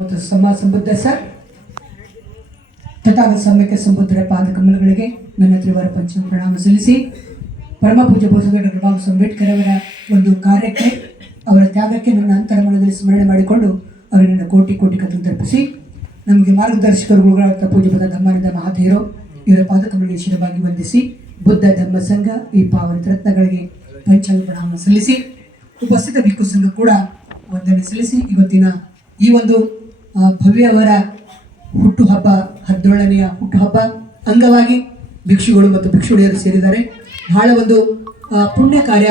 ಮತ್ತು ಸಂಬುದ್ಧ ಸರ್ ತಥಾಗತ ಸಮ್ಯಕ್ಕೆ ಸಮುದ್ರ ಪಾದ ಕಮಲಗಳಿಗೆ ನನ್ನ ತ್ರಿವಾರ ಪಂಚಮ ಪ್ರಣಾಮ ಸಲ್ಲಿಸಿ ಪರಮ ಪೂಜ್ಯ ಬೋಸಗೌಡ ಡಾಕ್ಟರ್ ಬಾಬಾ ಸಾಹೇಬ್ ಅಂಬೇಡ್ಕರ್ ಅವರ ಒಂದು ಕಾರ್ಯಕ್ಕೆ ಅವರ ತ್ಯಾಗಕ್ಕೆ ನನ್ನ ಅಂತರಮನದಲ್ಲಿ ಸ್ಮರಣೆ ಮಾಡಿಕೊಂಡು ಅವರನ್ನು ಕೋಟಿ ಕೋಟಿ ಕಥೆ ತರ್ಪಿಸಿ ನಮಗೆ ಮಾರ್ಗದರ್ಶಕರುಗಳಾದ ಪೂಜ್ಯಪದ ಧರ್ಮಾನಂದ ಮಹಾಧೀರೋ ಇವರ ಪಾದ ಕಮಲಗಳಿಗೆ ಶಿರವಾಗಿ ವಂದಿಸಿ ಬುದ್ಧ ಧರ್ಮ ಸಂಘ ಈ ಪಾವನ ರತ್ನಗಳಿಗೆ ಪಂಚಮ ಪ್ರಣಾಮ ಸಲ್ಲಿಸಿ ಉಪಸ್ಥಿತ ಭಿಕ್ಕು ಸಂಘ ಕೂಡ ವಂದನೆ ಸಲ್ಲಿಸಿ ಇವತ್ತಿನ ಈ ಒಂದು ಭವ್ಯವರ ಹುಟ್ಟುಹಬ್ಬ 17ನೆಯ ಹುಟ್ಟುಹಬ್ಬ ಅಂಗವಾಗಿ ಭಿಕ್ಷುಗಳು ಮತ್ತು ಭಿಕ್ಷುಣಿಯರು ಸೇರಿದ್ದಾರೆ. ಬಹಳ ಒಂದು ಪುಣ್ಯ ಕಾರ್ಯ.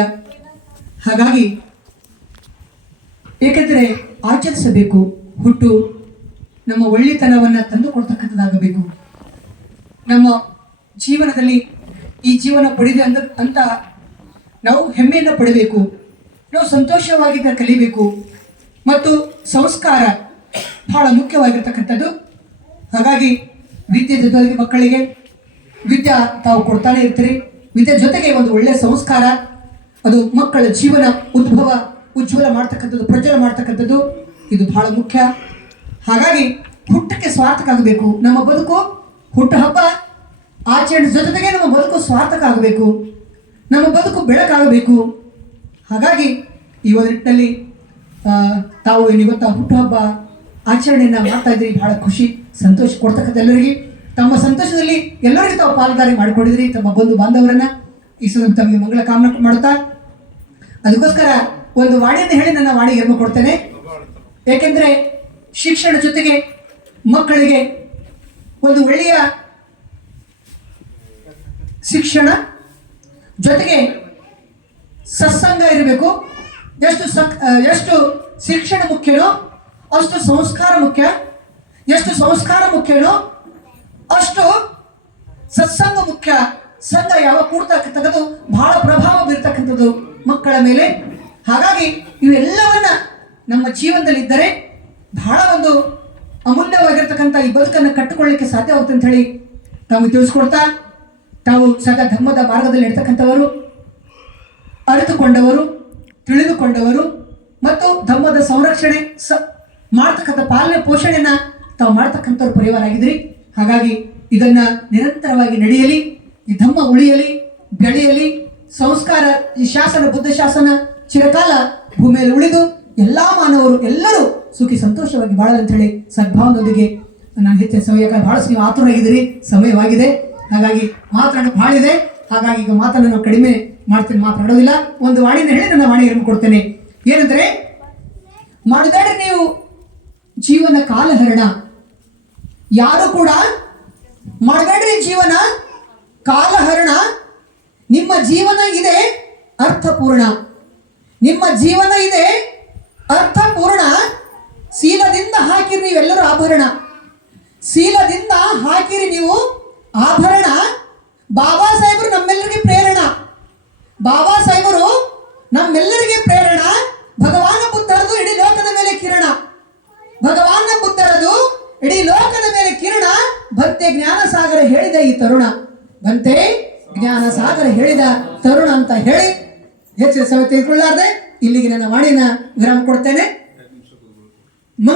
ಹಾಗಾಗಿ ಏಕೆಂದರೆ ಆಚರಿಸಬೇಕು. ಹುಟ್ಟು ನಮ್ಮ ಒಳ್ಳೆತನವನ್ನು ತಂದುಕೊಡ್ತಕ್ಕಂಥದ್ದಾಗಬೇಕು. ನಮ್ಮ ಜೀವನದಲ್ಲಿ ಈ ಜೀವನ ಪಡೆದ ಅಂತ ನಾವು ಹೆಮ್ಮೆಯನ್ನು ಪಡಬೇಕು. ನಾವು ಸಂತೋಷವಾಗಿದ್ದ ಕಲಿಬೇಕು. ಮತ್ತು ಸಂಸ್ಕಾರ ಬಹಳ ಮುಖ್ಯವಾಗಿರ್ತಕ್ಕಂಥದ್ದು. ಹಾಗಾಗಿ ವಿದ್ಯೆ ಜೊತೆಗೆ ಮಕ್ಕಳಿಗೆ ವಿದ್ಯೆ ತಾವು ಕೊಡ್ತಾನೆ ಇರ್ತೀರಿ. ವಿದ್ಯೆ ಜೊತೆಗೆ ಒಂದು ಒಳ್ಳೆಯ ಸಂಸ್ಕಾರ, ಅದು ಮಕ್ಕಳ ಜೀವನ ಉಜ್ವಲ ಮಾಡ್ತಕ್ಕಂಥದ್ದು, ಪ್ರಜ್ವಲ ಮಾಡ್ತಕ್ಕಂಥದ್ದು, ಇದು ಬಹಳ ಮುಖ್ಯ. ಹಾಗಾಗಿ ಹುಟ್ಟಕ್ಕೆ ಸಾರ್ಥಕ ಆಗಬೇಕು. ನಮ್ಮ ಬದುಕು ಹುಟ್ಟುಹಬ್ಬ ಆಚರಣೆ ಜೊತೆಗೆ ನಮ್ಮ ಬದುಕು ಸಾರ್ಥಕ ಆಗಬೇಕು. ನಮ್ಮ ಬದುಕು ಬೆಳಕಾಗಬೇಕು. ಹಾಗಾಗಿ ಈ ಒಂದು ನಿಟ್ಟಿನಲ್ಲಿ ತಾವು ಇವತ್ತು ಹುಟ್ಟುಹಬ್ಬ ಆಚರಣೆಯನ್ನು ಮಾಡ್ತಾ ಇದ್ರಿ. ಬಹಳ ಖುಷಿ, ಸಂತೋಷ ಕೊಡ್ತಕ್ಕಂಥ ಎಲ್ಲರಿಗೆ, ತಮ್ಮ ಸಂತೋಷದಲ್ಲಿ ಎಲ್ಲರಿಗೂ ತಾವು ಪಾಲುದಾರಿ ಮಾಡಿಕೊಂಡಿದ್ರಿ. ತಮ್ಮ ಬಂಧು ಬಾಂಧವರನ್ನ ಈ ತಮಗೆ ಮಂಗಳ ಕಾಮನೆ ಮಾಡುತ್ತಾ ಅದಕ್ಕೋಸ್ಕರ ಒಂದು ವಾಣಿಯನ್ನು ಹೇಳಿ ನನ್ನ ವಾಣಿಗೆ ಎರ್ಮ ಕೊಡ್ತೇನೆ. ಏಕೆಂದರೆ ಶಿಕ್ಷಣ ಜೊತೆಗೆ ಮಕ್ಕಳಿಗೆ ಒಂದು ಒಳ್ಳೆಯ ಶಿಕ್ಷಣ ಜೊತೆಗೆ ಸತ್ಸಂಗ ಇರಬೇಕು. ಎಷ್ಟು ಶಿಕ್ಷಣ ಮುಖ್ಯನೋ ಅಷ್ಟು ಸಂಸ್ಕಾರ ಮುಖ್ಯ. ಎಷ್ಟು ಸಂಸ್ಕಾರ ಮುಖ್ಯನೋ ಅಷ್ಟು ಸತ್ಸಂಗ ಮುಖ್ಯ. ಸಂಘ ಯಾವ ಕೂಡ್ತಕ್ಕಂಥದ್ದು ಬಹಳ ಪ್ರಭಾವ ಬೀರ್ತಕ್ಕಂಥದ್ದು ಮಕ್ಕಳ ಮೇಲೆ. ಹಾಗಾಗಿ ಇವೆಲ್ಲವನ್ನ ನಮ್ಮ ಜೀವನದಲ್ಲಿ ಇದ್ದರೆ ಬಹಳ ಒಂದು ಅಮೂಲ್ಯವಾಗಿರ್ತಕ್ಕಂಥ ಈ ಬದುಕನ್ನು ಕಟ್ಟಿಕೊಳ್ಳಲಿಕ್ಕೆ ಸಾಧ್ಯವಾಗುತ್ತೆ ಅಂತ ಹೇಳಿ ತಾವು ತಿಳಿಸ್ಕೊಡ್ತಾ, ತಾವು ಸದಾ ಧರ್ಮದ ಮಾರ್ಗದಲ್ಲಿ ಇರ್ತಕ್ಕಂಥವರು, ಅರಿತುಕೊಂಡವರು, ತಿಳಿದುಕೊಂಡವರು ಮತ್ತು ಧರ್ಮದ ಸಂರಕ್ಷಣೆ ಮಾಡ್ತಕ್ಕಂಥ ಪಾಲನೆ ಪೋಷಣೆಯನ್ನ ತಾವು ಮಾಡ್ತಕ್ಕಂಥವ್ರು ಪರಿವಾರ ಆಗಿದ್ರಿ. ಹಾಗಾಗಿ ಇದನ್ನ ನಿರಂತರವಾಗಿ ನಡೆಯಲಿ, ಈ ಧಮ್ಮ ಉಳಿಯಲಿ, ಬೆಳೆಯಲಿ. ಸಂಸ್ಕಾರ, ಈ ಶಾಸನ, ಬುದ್ಧ ಶಾಸನ ಚಿರಕಾಲ ಭೂಮಿಯಲ್ಲಿ ಉಳಿದು ಎಲ್ಲಾ ಮಾನವರು ಎಲ್ಲರೂ ಸುಖಿ ಸಂತೋಷವಾಗಿ ಬಾಳಲಿ ಅಂತ ಹೇಳಿ ಸದ್ಭಾವನದೊಂದಿಗೆ ನಾನು ಹೆಚ್ಚಿನ ಸಮಯ ಬಹಳ ನೀವು ಆತುರಾಗಿದ್ದೀರಿ, ಸಮಯವಾಗಿದೆ. ಹಾಗಾಗಿ ಮಾತನಾಡೋ ಬಹಳ ಇದೆ. ಹಾಗಾಗಿ ಈಗ ಮಾತನ್ನು ನಾವು ಕಡಿಮೆ ಮಾಡ್ತೀನಿ, ಮಾತನಾಡೋದಿಲ್ಲ. ಒಂದು ವಾಣಿಯನ್ನು ಹೇಳಿ ನನ್ನ ವಾಣಿಯನ್ನು ಕೊಡ್ತೇನೆ. ಏನಂದ್ರೆ, ಮಾಡಬೇಡ್ರಿ ನೀವು ಜೀವನ ಕಾಲಹರಣ. ಯಾರು ಕೂಡ ಮಾಡಬೇಡ್ರಿ ಜೀವನ ಕಾಲಹರಣ. ನಿಮ್ಮ ಜೀವನ ಇದೆ ಅರ್ಥಪೂರ್ಣ. ನಿಮ್ಮ ಜೀವನ ಇದೆ ಅರ್ಥಪೂರ್ಣ. ಶೀಲದಿಂದ ಹಾಕಿರಿ ನೀವೆಲ್ಲರೂ ಆಭರಣ. ಶೀಲದಿಂದ ಹಾಕಿರಿ ನೀವು ಆಭರಣ. ಬಾಬಾ ಸಾಹೇಬರು ನಮ್ಮೆಲ್ಲರಿಗೆ ಪ್ರೇರಣ. ಬಾಬಾ ಸಾಹೇಬರು ನಮ್ಮೆಲ್ಲರಿಗೆ ಪ್ರೇರಣ. ಭಗವಾನ ಬುದ್ಧರದು ಇಡೀ ಲೋಕದ ಮೇಲೆ ಕಿರಣ. ಭಗವಾನ ಬುದ್ಧರದು ಇಡೀ ಲೋಕದ ಮೇಲೆ ಕಿರಣ. ಭಂತೆ ಜ್ಞಾನ ಸಾಗರ ಹೇಳಿದ ಈ ತರುಣ. ಭಂತೆ ಜ್ಞಾನ ಸಾಗರ ಹೇಳಿದ ತರುಣ ಅಂತ ಹೇಳಿ ಹೆಚ್ಚಿನ ಸಮಯ ತೆಗೆದುಕೊಳ್ಳಾರ್ದೆ ಇಲ್ಲಿಗೆ ನನ್ನ ವಾಣಿನ ವಿರಾಮ ಕೊಡ್ತೇನೆ.